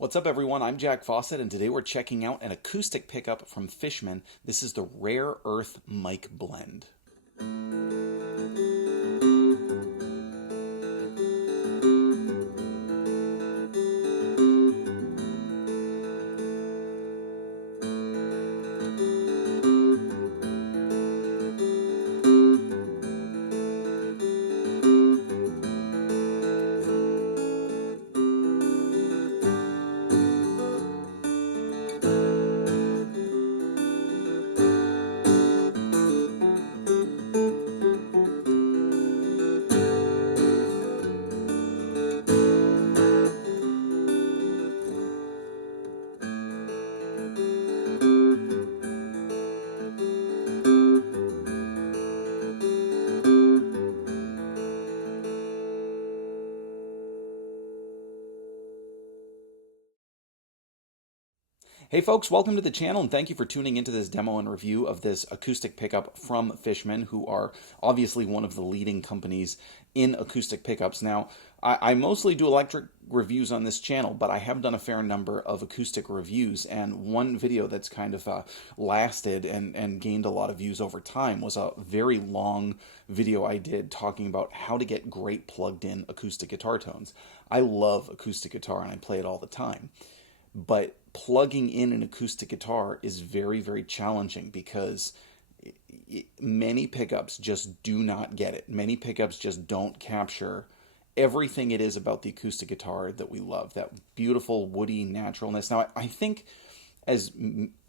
What's up, everyone? I'm Jack Fossett, and today we're checking out an acoustic pickup from Fishman. This is the Rare Earth Mic Blend. Hey folks, welcome to the channel and thank you for tuning into this demo and review of this acoustic pickup from Fishman, who are obviously one of the leading companies in acoustic pickups. Now, I mostly do electric reviews on this channel, but I have done a fair number of acoustic reviews, and one video that's kind of lasted and gained a lot of views over time was a very long video I did talking about how to get great plugged-in acoustic guitar tones. I love acoustic guitar and I play it all the time. But plugging in an acoustic guitar is very, very challenging because many pickups just do not get it. Many pickups just don't capture everything it is about the acoustic guitar that we love, that beautiful woody naturalness. Now, I think as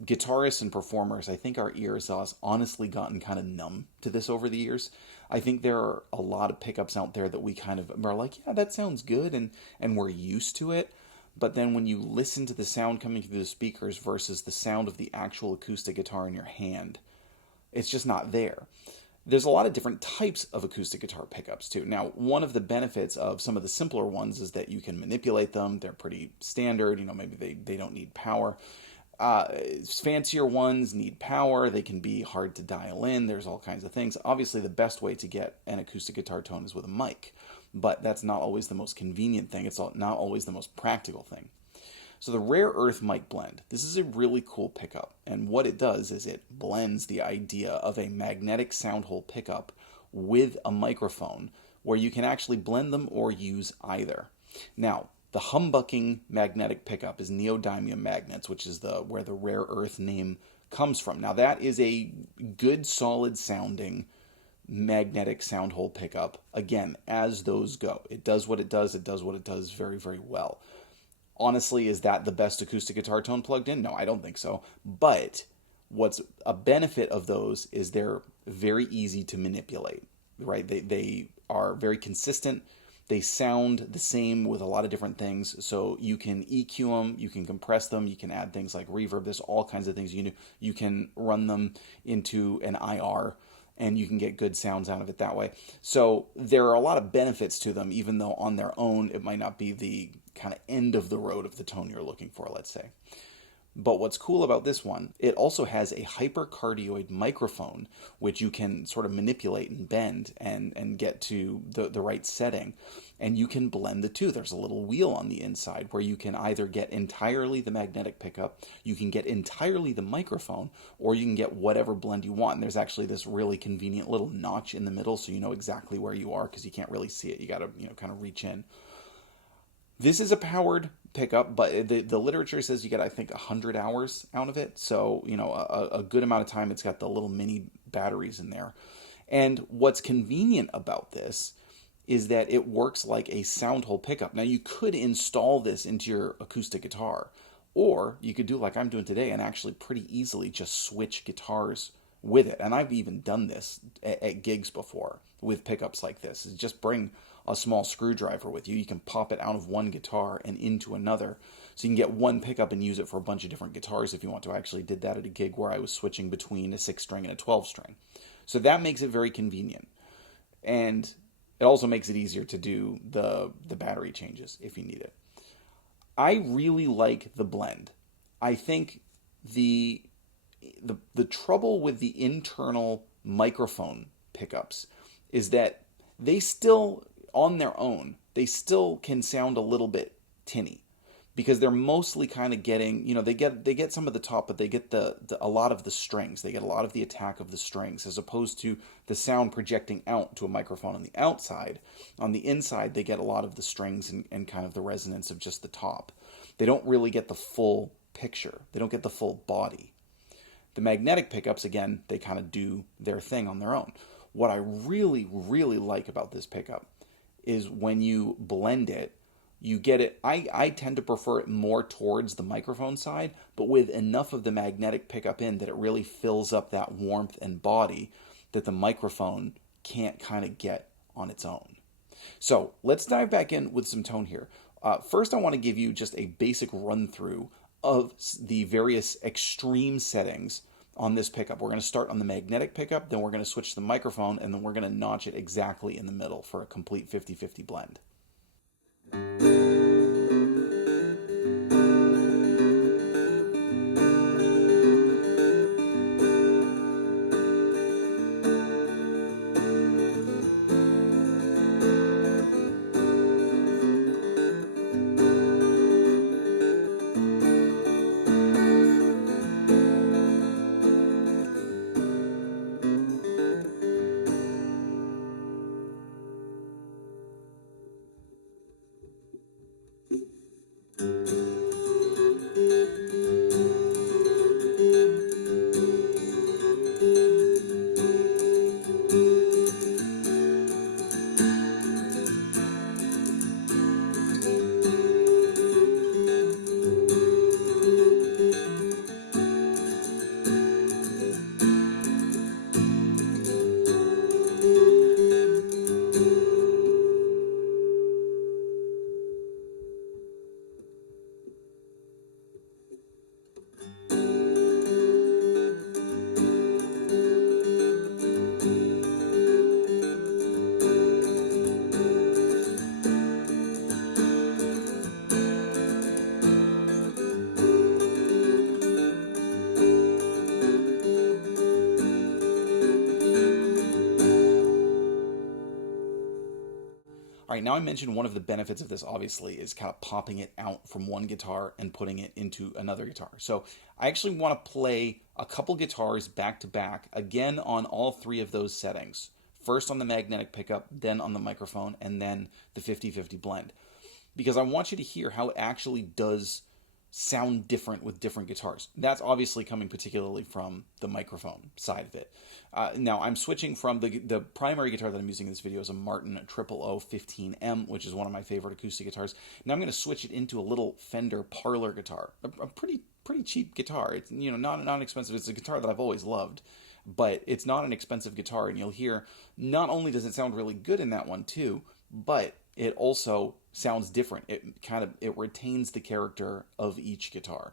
guitarists and performers, I think our ears has honestly gotten kind of numb to this over the years. I think there are a lot of pickups out there that we kind of are like, yeah, that sounds good, and we're used to it. But then when you listen to the sound coming through the speakers versus the sound of the actual acoustic guitar in your hand, it's just not there. There's a lot of different types of acoustic guitar pickups too. Now, one of the benefits of some of the simpler ones is that you can manipulate them. They're pretty standard. Maybe they don't need power. Fancier ones need power. They can be hard to dial in. There's all kinds of things. Obviously, the best way to get an acoustic guitar tone is with a mic, but that's not always the most convenient thing. It's not always the most practical thing. So the Rare Earth Mic Blend, this is a really cool pickup, and what it does is it blends the idea of a magnetic sound hole pickup with a microphone where you can actually blend them or use either. Now, the humbucking magnetic pickup is neodymium magnets, which is where the Rare Earth name comes from. Now, that is a good, solid sounding magnetic sound hole pickup, again, as those go. It does what it does. It does what it does very, very well. Honestly, is that the best acoustic guitar tone plugged in? No, I don't think so. But what's a benefit of those is they're very easy to manipulate, right? They are very consistent. They sound the same with a lot of different things. So you can EQ them, you can compress them, you can add things like reverb. There's all kinds of things you can do. You can run them into an IR and you can get good sounds out of it that way. So there are a lot of benefits to them, even though on their own it might not be the kind of end of the road of the tone you're looking for, let's say. But what's cool about this one, it also has a hypercardioid microphone, which you can sort of manipulate and bend and get to the right setting. And you can blend the two. There's a little wheel on the inside where you can either get entirely the magnetic pickup, you can get entirely the microphone, or you can get whatever blend you want. And there's actually this really convenient little notch in the middle so you know exactly where you are because you can't really see it. You got to, kind of reach in. This is a powered pickup, but the literature says you get, I think, 100 hours out of it. So, a good amount of time. It's got the little mini batteries in there. And what's convenient about this is that it works like a sound hole pickup. Now, you could install this into your acoustic guitar, or you could do like I'm doing today and actually pretty easily just switch guitars with it. And I've even done this at gigs before with pickups like this. Is just bring a small screwdriver with you. You can pop it out of one guitar and into another. So you can get one pickup and use it for a bunch of different guitars if you want to. I actually did that at a gig where I was switching between a 6-string and a 12-string. So that makes it very convenient. And it also makes it easier to do the battery changes if you need it. I really like the blend. I think the trouble with the internal microphone pickups is that they still, on their own, they still can sound a little bit tinny because they're mostly kind of getting, they get some of the top, but they get a lot of the strings. They get a lot of the attack of the strings, as opposed to the sound projecting out to a microphone on the outside. On the inside, they get a lot of the strings and kind of the resonance of just the top. They don't really get the full picture. They don't get the full body. The magnetic pickups, again, they kind of do their thing on their own. What I really, really like about this pickup is when you blend it, you get it. I tend to prefer it more towards the microphone side, but with enough of the magnetic pickup in that it really fills up that warmth and body that the microphone can't kind of get on its own. So let's dive back in with some tone here. First, I want to give you just a basic run through of the various extreme settings on this pickup. We're going to start on the magnetic pickup, then we're going to switch to the microphone, and then we're going to notch it exactly in the middle for a complete 50-50 blend. All right, now I mentioned one of the benefits of this, obviously, is kind of popping it out from one guitar and putting it into another guitar. So I actually want to play a couple guitars back to back, again on all three of those settings. First on the magnetic pickup, then on the microphone, and then the 50-50 blend. Because I want you to hear how it actually does sound different with different guitars. That's obviously coming particularly from the microphone side of it. Now I'm switching from the primary guitar that I'm using in this video is a Martin 0015M, which is one of my favorite acoustic guitars. Now I'm going to switch it into a little Fender parlor guitar, a pretty cheap guitar. It's not expensive. It's a guitar that I've always loved, but it's not an expensive guitar. And you'll hear not only does it sound really good in that one too, but it also sounds different. It retains the character of each guitar.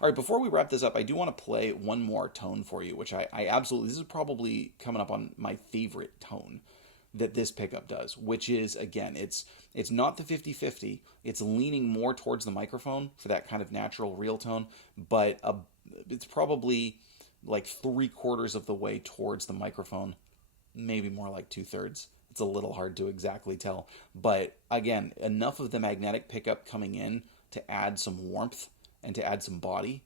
All right, before we wrap this up, I do want to play one more tone for you, which I absolutely, this is probably coming up on my favorite tone that this pickup does, which is, again, it's not the 50-50. It's leaning more towards the microphone for that kind of natural real tone, but it's probably like 3/4 of the way towards the microphone, maybe more like 2/3. It's a little hard to exactly tell, but again, enough of the magnetic pickup coming in to add some warmth and to add some body,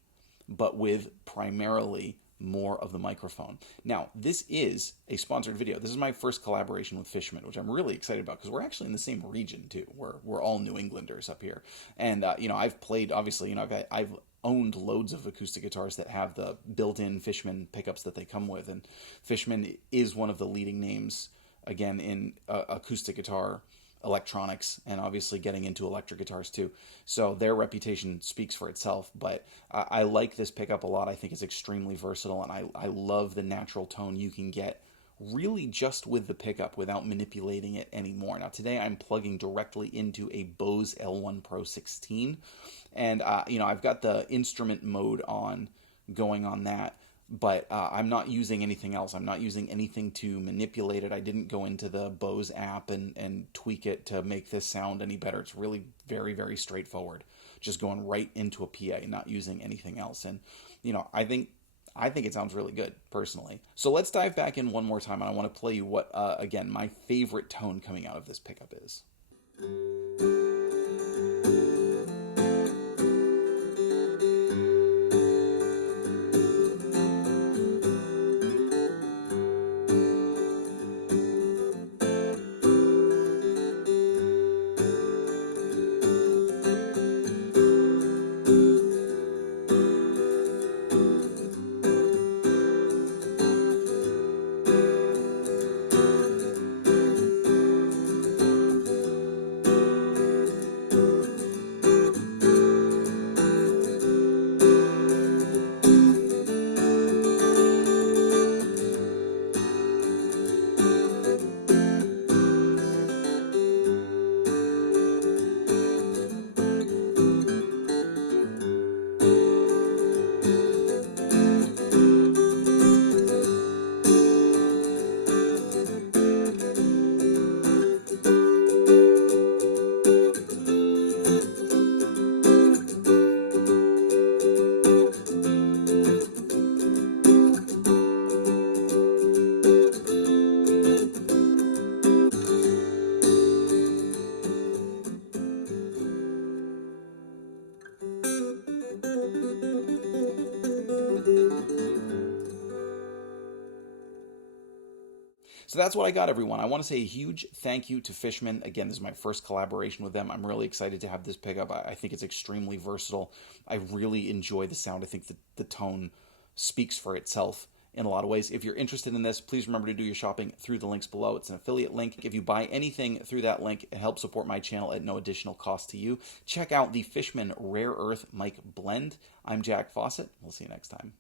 but with primarily more of the microphone. Now, this is a sponsored video. This is my first collaboration with Fishman, which I'm really excited about because we're actually in the same region too. We're all New Englanders up here, and I've played, obviously, I've owned loads of acoustic guitars that have the built-in Fishman pickups that they come with, and Fishman is one of the leading names again in acoustic guitar electronics, and obviously getting into electric guitars too. So their reputation speaks for itself, but I like this pickup a lot. I think it's extremely versatile, and I love the natural tone you can get really just with the pickup without manipulating it anymore. Now today I'm plugging directly into a Bose L1 Pro 16, and I've got the instrument mode on going on that, but I'm not using anything else. I'm not using anything to manipulate it. I didn't go into the Bose app and tweak it to make this sound any better. It's really very, very straightforward. Just going right into a PA, not using anything else. And, I think it sounds really good, personally. So let's dive back in one more time, and I want to play you what, again, my favorite tone coming out of this pickup is. So that's what I got, everyone. I want to say a huge thank you to Fishman. Again, this is my first collaboration with them. I'm really excited to have this pickup. I think it's extremely versatile. I really enjoy the sound. I think that the tone speaks for itself in a lot of ways. If you're interested in this, please remember to do your shopping through the links below. It's an affiliate link. If you buy anything through that link, it helps support my channel at no additional cost to you. Check out the Fishman Rare Earth Mic Blend. I'm Jack Fossett. We'll see you next time.